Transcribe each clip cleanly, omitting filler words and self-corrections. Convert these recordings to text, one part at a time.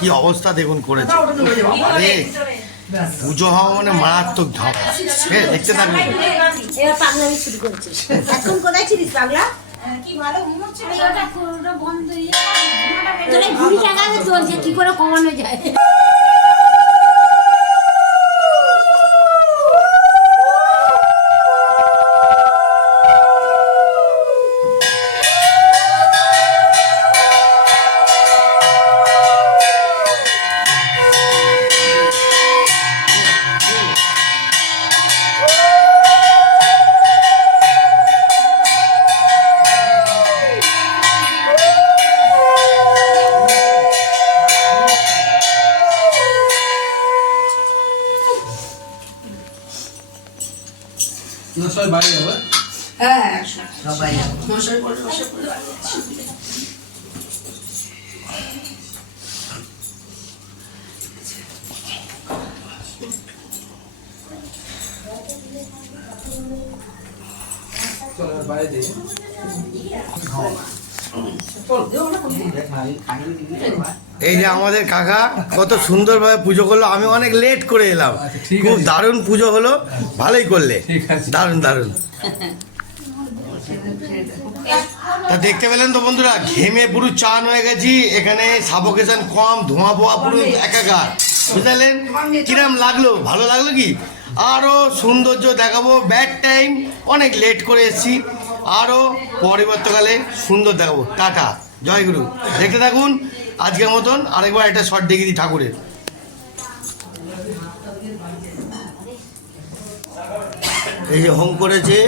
কি অবস্থা দেখুন করেছে। পুজো হওয়া মানে মারাত্মক ঝড়। দেখতে থাকবেন। এবার পাগলামি শুরু করেছিস। এখন কোথায় ছিলিস পাগলা? কি ভালো ঘুম হচ্ছে। ওটা পুরোটা বন্ধ হয়ে গেছে। তোর এই ঘুড়ি টাকা চলছে কি করে কমানো যায়? সবাই বাইরে যাবে। হ্যাঁ সবাই মশাই করে বসে পড়ে চলো বাইরে যাই। এই যে আমাদের কাকা কত সুন্দরভাবে পুজো করলো। আমি অনেক লেট করে এলাম, খুব দারুণ পুজো হলো। ভালোই করলে, দারুণ দারুণ। তা দেখতে পেলেন তো বন্ধুরা, ঘেমে পুরো চান হয়ে গেছি। এখানে সাফোকেশন কম, ধোঁয়া ফোয়া পুরো একাকার। বুঝলেন কিরম লাগলো? ভালো লাগলো কি? আরও সৌন্দর্য দেখাবো। ব্যাড টাইম, অনেক লেট করে এসেছি। আরও পরবর্তীকালে সুন্দর দেখাবো। টাটা, জয়গুরু। দেখতে থাকুন। আজকের মতন আরেকবার একটা শর্ট দেখিয়ে দিই ঠাকুরের। এই যে হোম করেছে,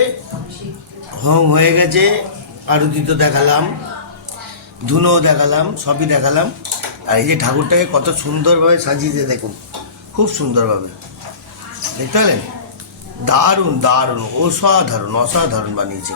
হোম হয়ে গেছে। আরতি তো দেখালাম, ধুনোও দেখালাম, সবই দেখালাম। আর এই যে ঠাকুরটাকে কত সুন্দরভাবে সাজিয়েছে দেখুন, খুব সুন্দরভাবে। দেখতে পেলেন? দারুণ দারুণ, অসাধারণ অসাধারণ বানিয়েছে।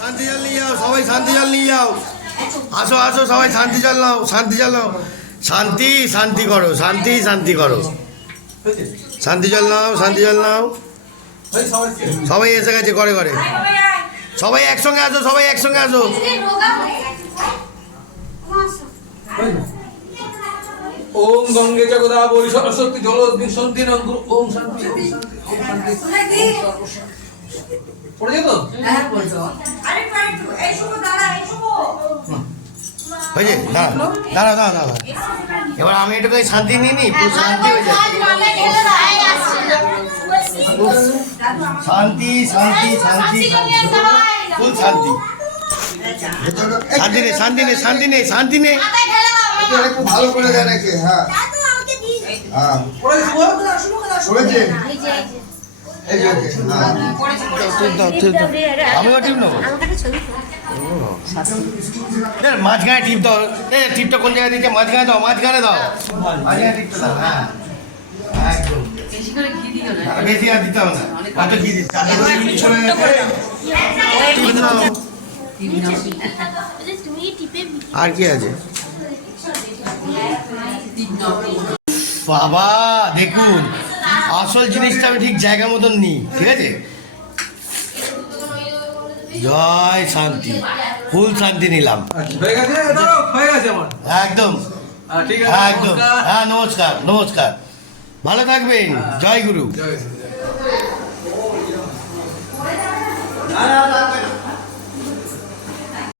শান্তি জল নিয়ে যাও সবাই, শান্তি জল নিয়ে যাও। আসো আসো সবাই, শান্তি জল নাও, শান্তি জল নাও। শান্তি শান্তি করো, শান্তি শান্তি করো। শান্তি জল নাও, শান্তি জল নাও। সবাই এসে গেছে ঘরে ঘরে। সবাই একসঙ্গে আসো, সবাই একসঙ্গে আসো। ওম গঙ্গে জগদাবরী সরস্বতী জলস্মি সন্তি নন্দু ওম শান্তি ওম শান্তি ওম শান্তি। পড়ে যেত? হ্যাঁ বলছো। আরে একটু এই শুভ দাঁড়া, এই শুভ। হয়েছে? দাঁড়া দাঁড়া দাঁড়া দাঁড়া। এবার আমি একটু শান্তি নিয়ে নিই, পুরো শান্তি হয়ে যায়। শান্তি শান্তি শান্তি ফুল শান্তি। শান্তি নেই, শান্তি নেই, শান্তি নেই, শান্তি নেই। একটু ভালো করে দেন একে। হ্যাঁ হ্যাঁ পড়ে শুভ। করেছে এই যে এই যে টিপ দাও টিপ দাও আমিও টিপ নেবো আমাকে একটা ছবি তুলো। মাঝখানে টিপ দাও টিপটা কোন জায়গায় দিচ্ছে মাঝখানে দাও মাঝখানে টিপটা দাও হ্যাঁ একদম বেশি আর দিতে হবে না কত ঘি দিচ্ছে টিপ দাও তুমি টিপে আর কি আছে বাবা দেখুন আসল জিনিসটা আমি ঠিক জায়গা মতন নিই ঠিক আছে জয় শান্তি ফুল শান্তি নিলাম হয়ে গেছে দাঁড়াও, হয়ে গেছে আমার একদম ঠিক আছে একদম নমস্কার। হ্যাঁ নমস্কার নমস্কার ভালো থাকবেন জয় গুরু জয় গুরু। না, না, লাগবে না।